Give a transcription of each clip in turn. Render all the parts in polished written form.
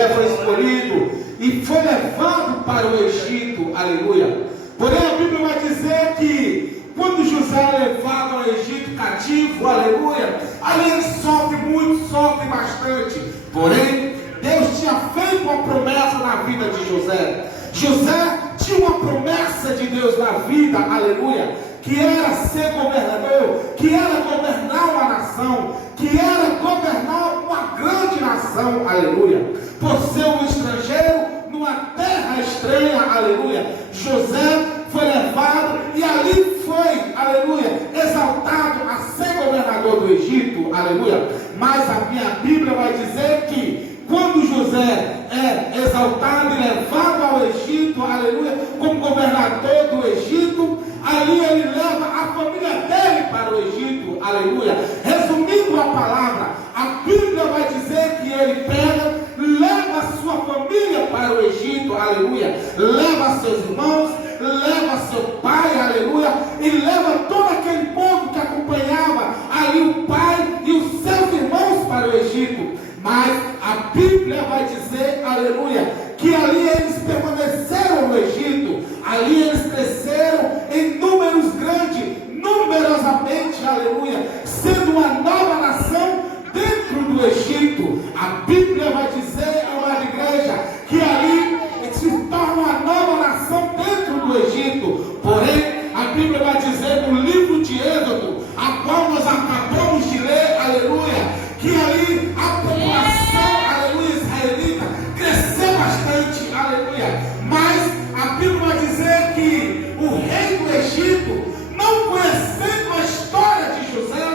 foi escolhido e foi levado para o Egito, aleluia. Porém a Bíblia vai dizer que quando José é levado ao Egito cativo, aleluia, ali ele sofre muito, sofre bastante. Porém, Deus tinha feito uma promessa na vida de José. José tinha uma promessa de Deus na vida, aleluia, que era ser governador, que era governar uma nação, que era governar uma grande nação, aleluia. Por ser um estrangeiro numa terra estranha, aleluia, José foi levado e ali foi, aleluia, exaltado a ser governador do Egito, aleluia. Mas a minha Bíblia vai dizer que quando José é exaltado e levado ao Egito, aleluia, como governador do Egito, ali ele leva a família dele para o Egito, aleluia. Resumindo a palavra, a Bíblia vai dizer que ele pega, leva a sua família para o Egito, aleluia, leva seus irmãos, leva seu pai, aleluia, e leva todo aquele povo que acompanhava ali o pai e os seus irmãos para o Egito. Mas a Bíblia vai dizer, aleluia, que ali eles permaneceram no Egito, ali eles cresceram em números grandes, numerosamente, aleluia, sendo uma nova nação dentro do Egito. A Bíblia vai dizer, amada igreja, que ali se torna uma nova nação dentro do Egito. Porém, a Bíblia vai dizer no livro de Êxodo, a qual nós acabamos de ler, aleluia, que ali a população, aleluia, israelita cresceu bastante, aleluia. Mas a Bíblia vai dizer que o rei do Egito, não conhecendo a história de José,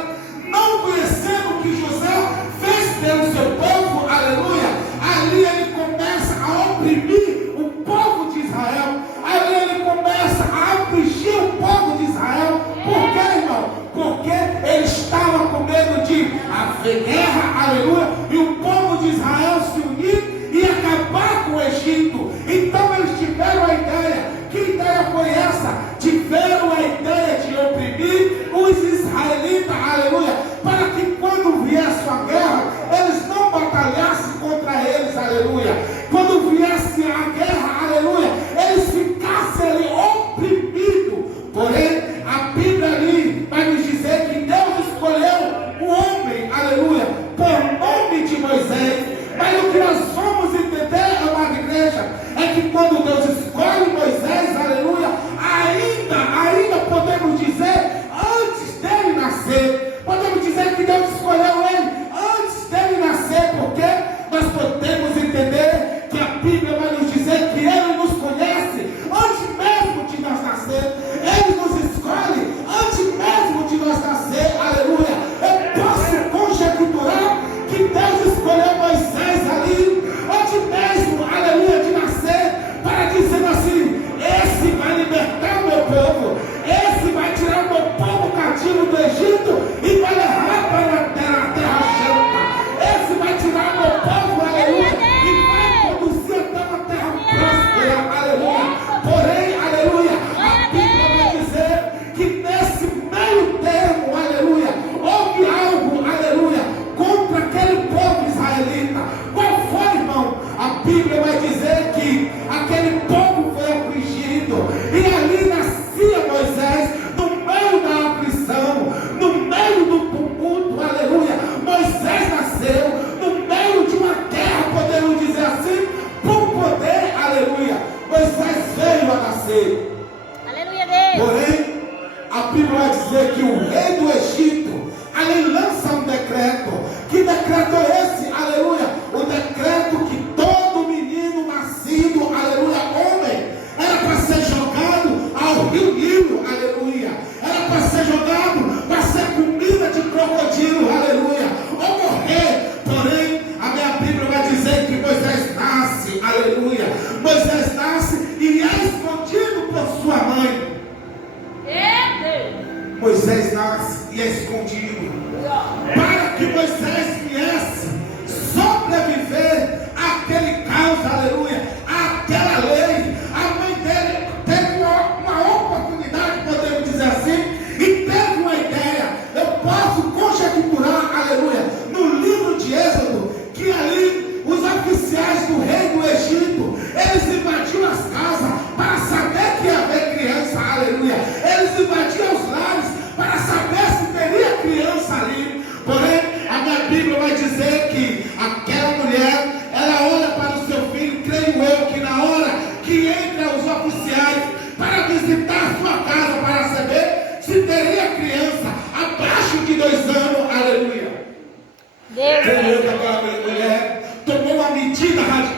não conhecendo o que José fez pelo seu povo, aleluia, ali ele começa a oprimir o povo de Israel, ali ele começa a afligir o povo de Israel. Por quê, irmão? Porque ele estava com medo de haver guerra, aleluia, e o povo de Israel se unir e acabar com o Egito. Então eles tiveram a ideia. Que ideia foi essa? Tiveram a ideia de oprimir os israelitas, aleluia, para que quando viesse a guerra, eles não batalhassem contra eles, aleluia. Quando viesse a guerra, aleluia, eles ficassem ali oprimidos. Porém, a Bíblia ali vai nos dizer que Deus escolheu o homem, aleluia, por nome de Moisés. Mas o que nós vamos entender, amada igreja, é que quando Deus escolhe Moisés, aleluia, ainda podemos dizer antes dele nascer. Podemos dizer que Deus escolheu ele antes dele nascer, porque nós podemos entender que a Bíblia vai nos dizer que ele nos conhece antes mesmo de nós nascer. Ele nos escolhe antes mesmo de nós nascer, aleluia. Eu posso conjecturar que Deus escolheu Moisés ali antes mesmo, aleluia, de nascer, para dizer assim: esse vai libertar o meu povo, esse vai tirar o meu povo cativo do Egito e vai levar para a terra santa, esse vai tirar o meu povo, aleluia, e vai conduzir até uma terra próspera, aleluia. Porém, aleluia, a Bíblia vai dizer que nesse meio termo, aleluia, houve algo, aleluia, contra aquele povo israelita. Qual foi, irmão? A Bíblia vai dizer que aquele povo foi afligido e ali nascia Moisés no meio da aflição, no meio do tumulto, aleluia. Moisés nasceu no meio de uma guerra, podemos dizer assim, por poder, aleluia. Moisés veio a nascer. Aleluia, Deus. Porém, a Bíblia vai dizer que o rei do Egito ali lança um decreto. Que decreto é esse? Aleluia. O decreto que todo menino nascido, aleluia, homem, era para ser jogado ao rio Nilo, aleluia. Era para ser jogado para ser comida de crocodilo, aleluia, ou morrer. Porém, a minha Bíblia vai dizer que Moisés nasce, aleluia. Moisés nasce e é escondido por sua mãe. Moisés nasce e é escondido para que Moisés viesse sobreviver àquele caos, aleluia, àquela lei. A mãe dele teve uma oportunidade, podemos dizer assim, e teve uma ideia. Eu posso conjecturar, aleluia, no livro de Êxodo, que ali os oficiais do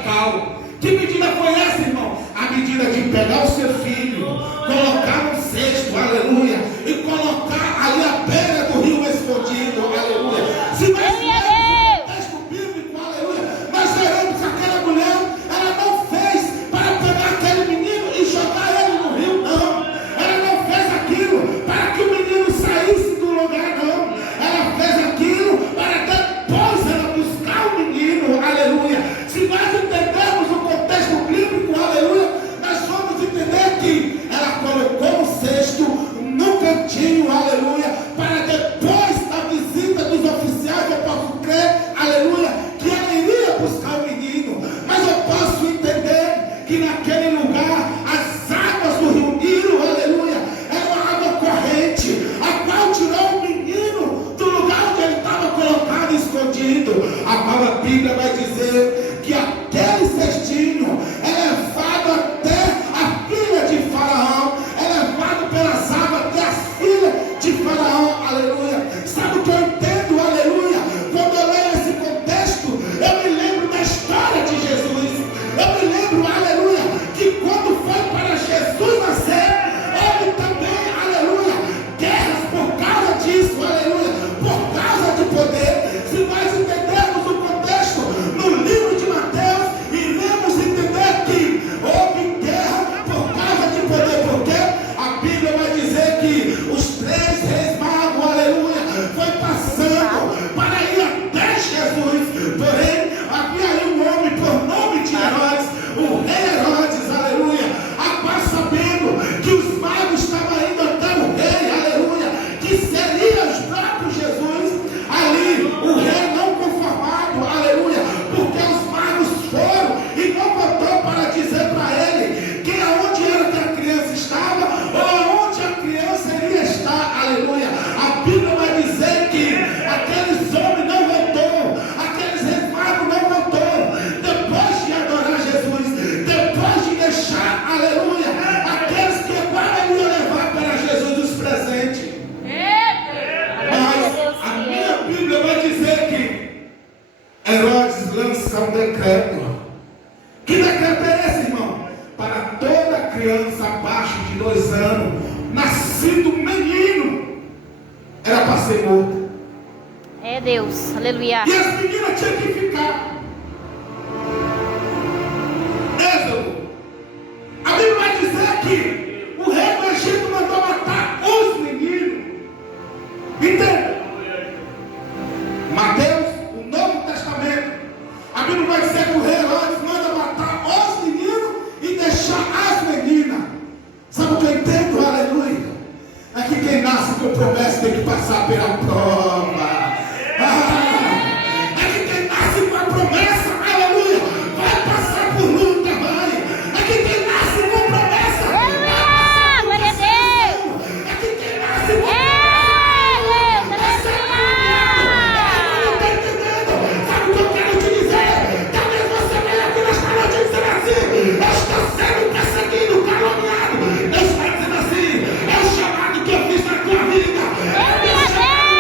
radical. Que medida foi essa, irmão? A medida de pegar o seu filho, colocar no cesto, aleluia, e colocar ali à beira do rio escondido, aleluia. Se nós lermos o texto bíblico, aleluia, nós veremos que aquela mulher, ela não fez para pegar aquele menino e jogar ele no rio, não. Ela não fez aquilo para que o menino saísse do lugar, não. Ela fez aquilo para depois ela buscar o menino, aleluia. Se nós entendermos o contexto bíblico, aleluia, nós vamos entender que ela colocou o cesto no cantinho, aleluia, para depois da visita dos oficiais, eu posso crer, aleluia, que ela iria buscar o menino. Mas eu posso entender que naquele lugar as águas do rio Nilo, aleluia, era uma água corrente, a qual tirou o menino do lugar onde ele estava colocado, escondido. A palavra Bíblia vai dizer que aquele cestinho é levado até a filha de Faraó, é levado pelas águas até as filhas de Faraó, aleluia. Sabe o que eu entendo, aleluia? Quando eu leio esse contexto, eu me lembro da história de Jesus. Eu me lembro, aleluia, que quando foi para Jesus nascer, ele também, aleluia, guerras por causa disso, aleluia, por causa de poder. Se nós entendermos o contexto no livro de Mateus, iremos entender que houve guerra por causa de poder, porque a Bíblia vai dizer que os 3 reis magos, aleluia, foi passando para ir até Jesus. Porém, havia ali um homem por nome de Herodes, o rei Herodes, aleluia, a qual sabendo que os magos estavam indo até o rei, aleluia, que seria o próprio Jesus, ali o rei não conformado, aleluia, porque os magos foram e não voltou para dizer para ele que aonde era que a criança estava ou aonde a criança iria estar, aleluia. A Bíblia vai dizer que aqueles homens não voltou, aqueles reis magos não voltou, depois de adorar Jesus, depois de deixar, aleluia, aqueles que agora iam levar para Jesus os presentes. Mas a minha Bíblia vai dizer que Herodes lança um decreto. Que decreto é esse, irmão? Para toda criança abaixo de 2 anos, nascido menino, era para ser morto. É Deus, aleluia. E as meninas tinham que ficar. Êxodo. A Bíblia vai dizer que o rei do Egito mandou matar os meninos. Entende? Mateus, o Novo Testamento. A Bíblia vai dizer que o rei Herodes manda matar os meninos e deixar as meninas. Sabe o que eu entendo? Aleluia. É que quem nasce com promessa tem que passar pela prova. É que quem nasce com a promessa, aleluia, vai passar por luta, vai. É que quem nasce com promessa, Aleluia, glória a Deus. é que quem nasce com É Deus, aleluia. não está entendendo. Sabe o que eu quero te dizer? Talvez você venha aqui nesta noite dizendo assim: eu estou sendo perseguido, caluniado. Deus está dizendo assim: é o chamado que eu fiz na tua vida. É o meu chamado.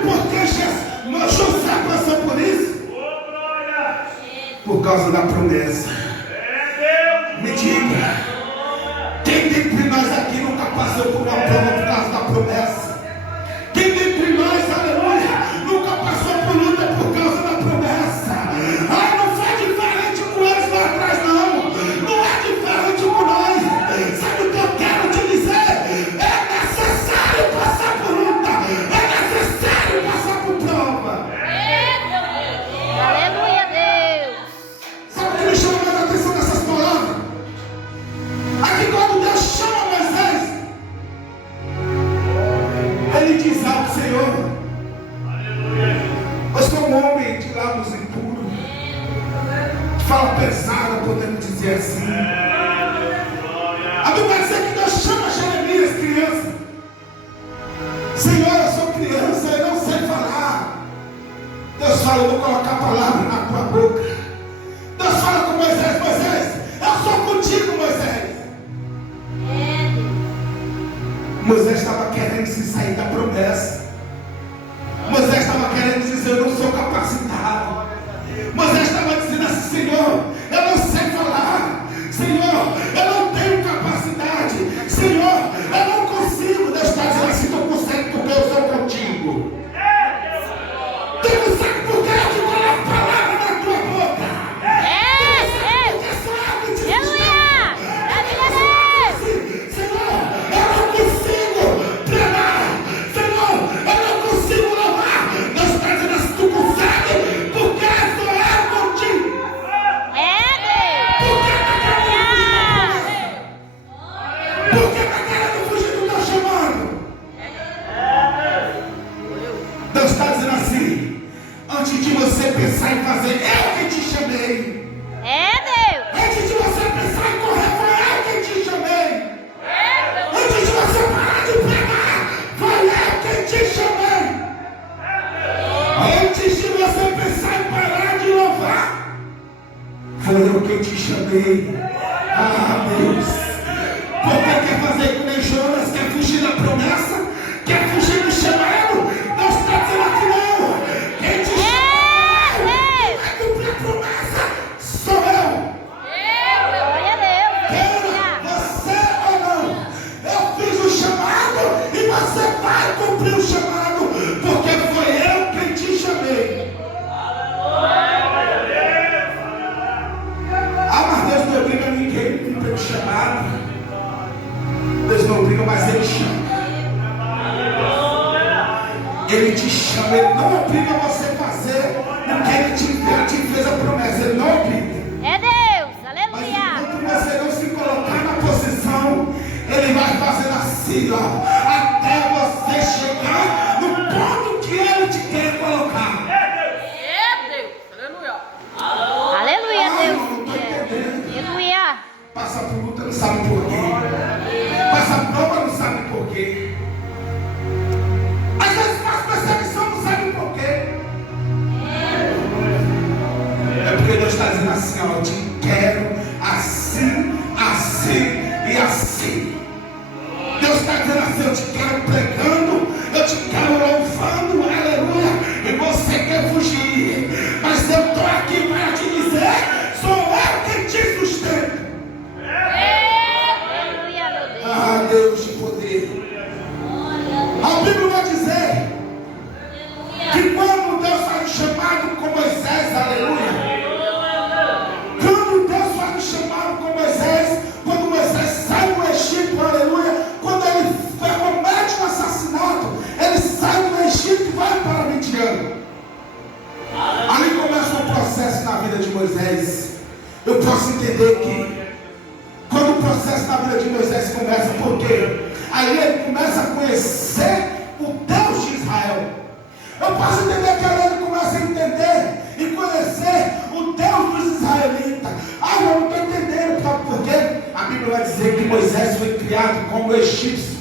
por que José passou por isso? Por causa da promessa. Me diga, quem dentre nós aqui nunca passou por uma prova por causa da promessa? Quem dentre nós, aleluia, nunca passou por luta por causa da promessa? Ah, não foi diferente com eles lá atrás, não. Não é diferente com nós. Sabe o que eu quero te dizer? É necessário passar por luta. É necessário passar por prova. Aleluia, Deus. Sabe o que me chama mais a atenção nessas palavras? Aqui quando Deus chama Moisés, ele diz ao Senhor: eu sou um homem de lábios impuros, fala pesada, podemos dizer assim. A Bíblia vai dizer que Deus chama Jeremias, criança. Senhor, eu sou criança, eu não sei falar. Deus fala: eu vou colocar a palavra na tua boca. Deus fala com Moisés: Moisés, eu sou contigo, Moisés. Moisés estava querendo se sair da promessa. Moisés estava querendo dizer: eu não sou capacitado. Moisés estava dizendo assim: Senhor, eu não sei falar. Senhor, eu não tenho capacidade. Senhor, eu não consigo. Deus está dizendo assim: tu consegue porque eu sou contigo. Tu consegue porque eu te coloco a palavra na tua boca. Porque sou eu que te Aleluia. Senhor, eu não consigo treinar. Senhor, eu não consigo louvar. Deus está dizendo assim: tu consegue porque sou eu contigo. Por que está querendo fugir do teu chamado? Deus está dizendo assim: antes de você pensar em fazer, eu que te chamei. Antes de você pensar em correr, foi eu que te chamei. Antes de você parar de pregar, foi eu que te chamei. Antes de você pensar em parar de louvar, foi eu que te chamei. Ah, Deus. Porque quer fazer com nem Jonas, quer fugir da promessa, quer fugir do chamado. Deus está dizendo aqui: não. Quem te chamou vai cumprir a promessa, sou eu. Queira você ou não, eu fiz o chamado e você vai cumprir o chamado, porque foi eu quem te chamei. Ah, mas Deus não obriga ninguém pelo chamado. Deus não obriga, mas Ele chama. Ele te chama, Ele não obriga você a fazer o que Ele te fez a promessa. Ele não obriga. Mas enquanto você não se colocar na posição, Ele vai fazendo assim, ó, até você chegar no ponto que Ele te quer colocar. Aleluia, Ai, Deus. eu não estou entendendo. Aleluia. Passa por luta, não sabe por quê. Passa prova, não sabe por quê. Às vezes faz perseguição, não sabe por quê. É porque Deus está dizendo assim: ó, eu te quero assim, assim e assim. Deus está dizendo assim: eu te quero pregando, eu te quero louvando, aleluia. E você quer fugir, mas eu estou aqui para te dizer: sou eu quem te sustenta. Aleluia, meu Deus. Ah, Deus de poder. A Bíblia vai dizer que quando Deus faz o chamado com Moisés, aleluia. Quando Deus faz o chamado com Moisés, quando Moisés sai do Egito, aleluia. Quando ele comete um assassinato, ele sai do Egito e vai para Midian. Ali começa um processo na vida de Moisés. Eu posso entender que quando o processo na vida de Moisés começa, por quê? Aí ele começa a conhecer o Deus de Israel. Eu posso entender que ali ele começa a entender e conhecer o Deus dos israelitas. Ah, eu não estou entendendo, sabe por quê? A Bíblia vai dizer que Moisés foi criado como egípcio.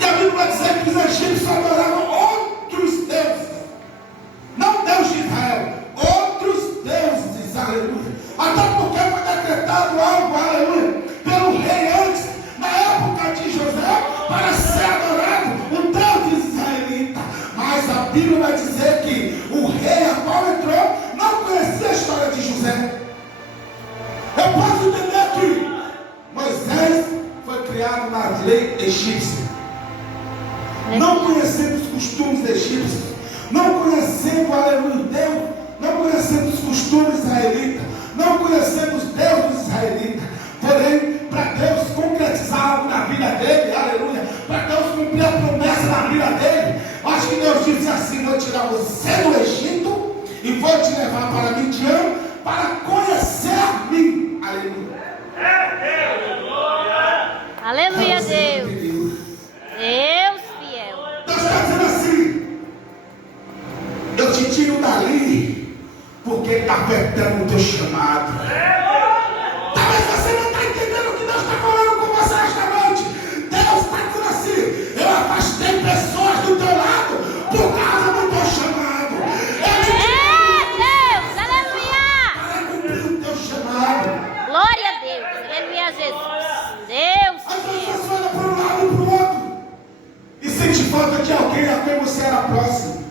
E a Bíblia vai dizer que os egípcios adoravam outros deuses. Não Deus de Israel, outros deuses, aleluia. Até porque foi decretado algo, aleluia, pelo rei antes, na época de José, para ser adorado o Deus dos israelitas. criado na lei egípcia, não conhecendo os costumes egípcios, não conhecendo, aleluia, Deus, não conhecendo os costumes israelitas, não conhecendo os deuses israelitas. Porém, para Deus concretizar algo na vida dele, aleluia, para Deus cumprir a promessa na vida dele, acho que Deus disse assim: vou tirar você do Egito e vou te levar para Midian para conhecer-me. Aleluia. Aleluia, Deus. Deus fiel. Deus está dizendo assim: eu te tiro dali porque está afetando o teu chamado. Talvez você não está entendendo o que Deus está falando com você esta noite. Deus está dizendo assim: eu afastei pessoas do teu lado por causa do teu chamado. Deus, aleluia. Para cumprir o teu chamado. Glória a Deus. Aleluia, Jesus. Deus Às vezes fiel. você olha para um lado e para o outro e sente falta de alguém a quem você era próximo.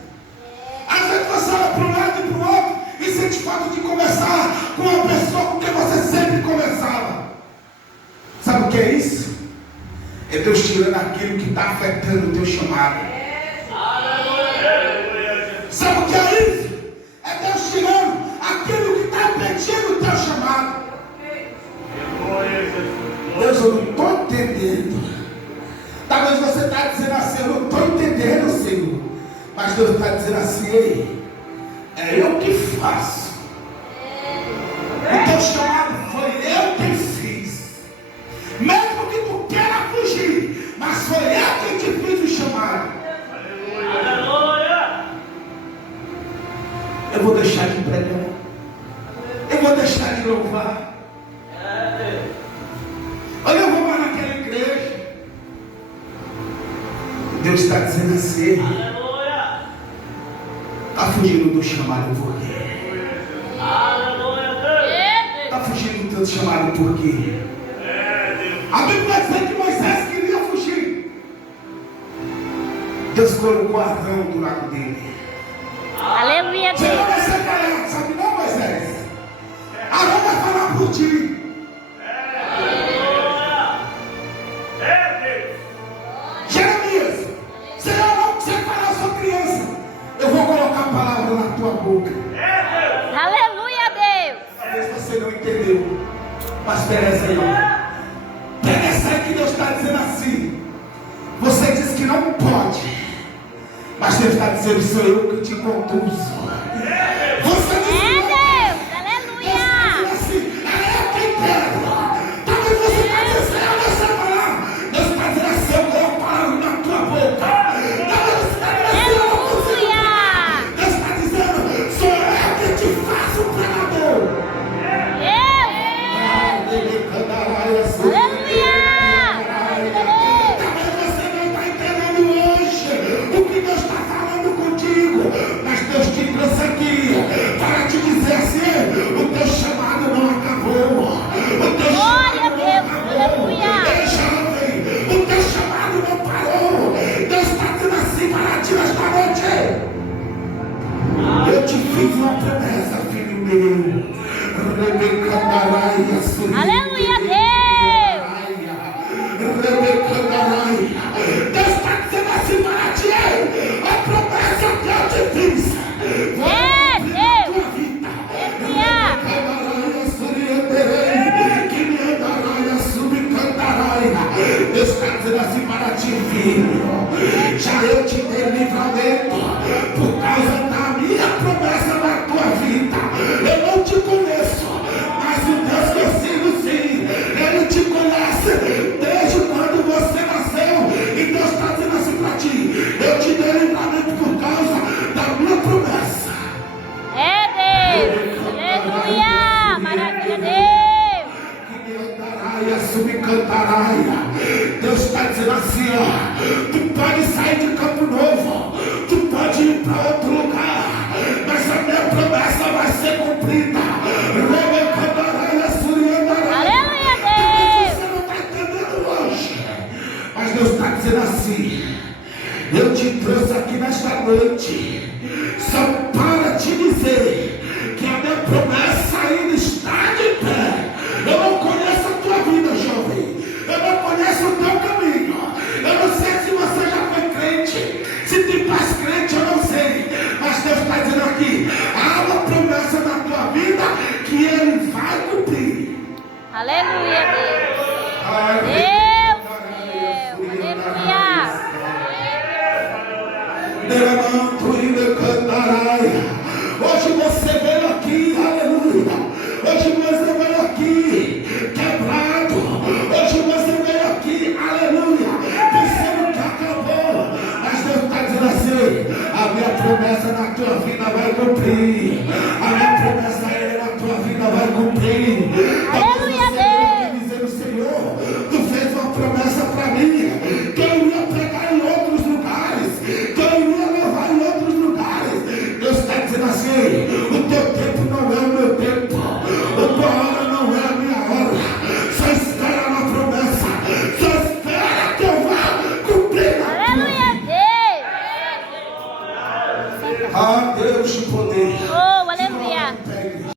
Às vezes você olha para um lado e para o outro e sente falta de conversar com uma pessoa com quem você sempre conversava. Sabe o que é isso? É Deus tirando aquilo que está afetando o teu chamado. Sabe o que é isso? É Deus tirando aquilo que está impedindo o teu chamado. Deus, eu não estou entendendo. Talvez você está dizendo assim: eu não estou entendendo, Senhor. Mas Deus está dizendo assim: ei, é eu que faço. O teu chamado foi eu quem fiz. Mesmo que tu queira fugir, mas foi eu quem te fiz o chamado. Eu vou deixar de pregar. Eu vou deixar de louvar. Olha, eu vou lá naquela igreja. Deus está dizendo assim: está fugindo do chamado por quê? Está fugindo do teu chamado por quê? A Bíblia vai dizer que Moisés queria fugir. Deus colocou Arão do lado dele. Aleluia, Você não vai Deus. ser calado, sabe não, Moisés? Arão vai falar por ti. Jeremias, Senhor, não que você fala, eu sou criança. Eu vou colocar a palavra na tua boca. Aleluia, Deus. Talvez você não entendeu, mas pega essa aí. Pega essa aí que Deus está dizendo assim. Você diz que não pode, mas Deus está dizendo: sou eu que te conduzo. Você diz que não Deus. Deus Aleluia. está dizendo assim: é eu quem quero. Talvez você está dizendo: Senhor, eu não sei falar. Deus está dizendo assim: eu coloco a palavra na tua boca. Talvez você está dizendo assim: eu não consigo falar. Deus está dizendo: sou eu que te faço pregador. Talvez você não está entendendo hoje o que Deus está falando contigo, mas Deus te trouxe aqui para te dizer assim: o teu chamado não acabou. O teu chamado não acabou. Ei, jovem, o teu chamado não parou. Deus está dizendo assim para ti esta noite: eu te fiz uma promessa, filho meu. Aleluia, Deus. Deus está dizendo assim para ti: a promessa que eu te fiz vai cumprir a tua vida. Deus está dizendo assim para ti, filho: já eu te dei livramento por causa da minha promessa na tua vida. Eu não te conheço, mas o Deus que eu sigo, sim, Ele te conhece desde quando você nasceu. E Deus está dizendo assim para ti: eu te dei livramento por causa da minha promessa. Deus. Aleluia. Maravilha, Deus. Deus está dizendo assim: ó, tu pode sair de Campo Novo, tu pode ir para outro lugar, mas a minha promessa vai ser cumprida. Aleluia, Deus. Você não está entendendo hoje, mas Deus está dizendo assim: eu te trouxe aqui nesta noite só para te dizer que a minha promessa ainda está de pé. Eu não conheço a tua vida, jovem. Eu não conheço o A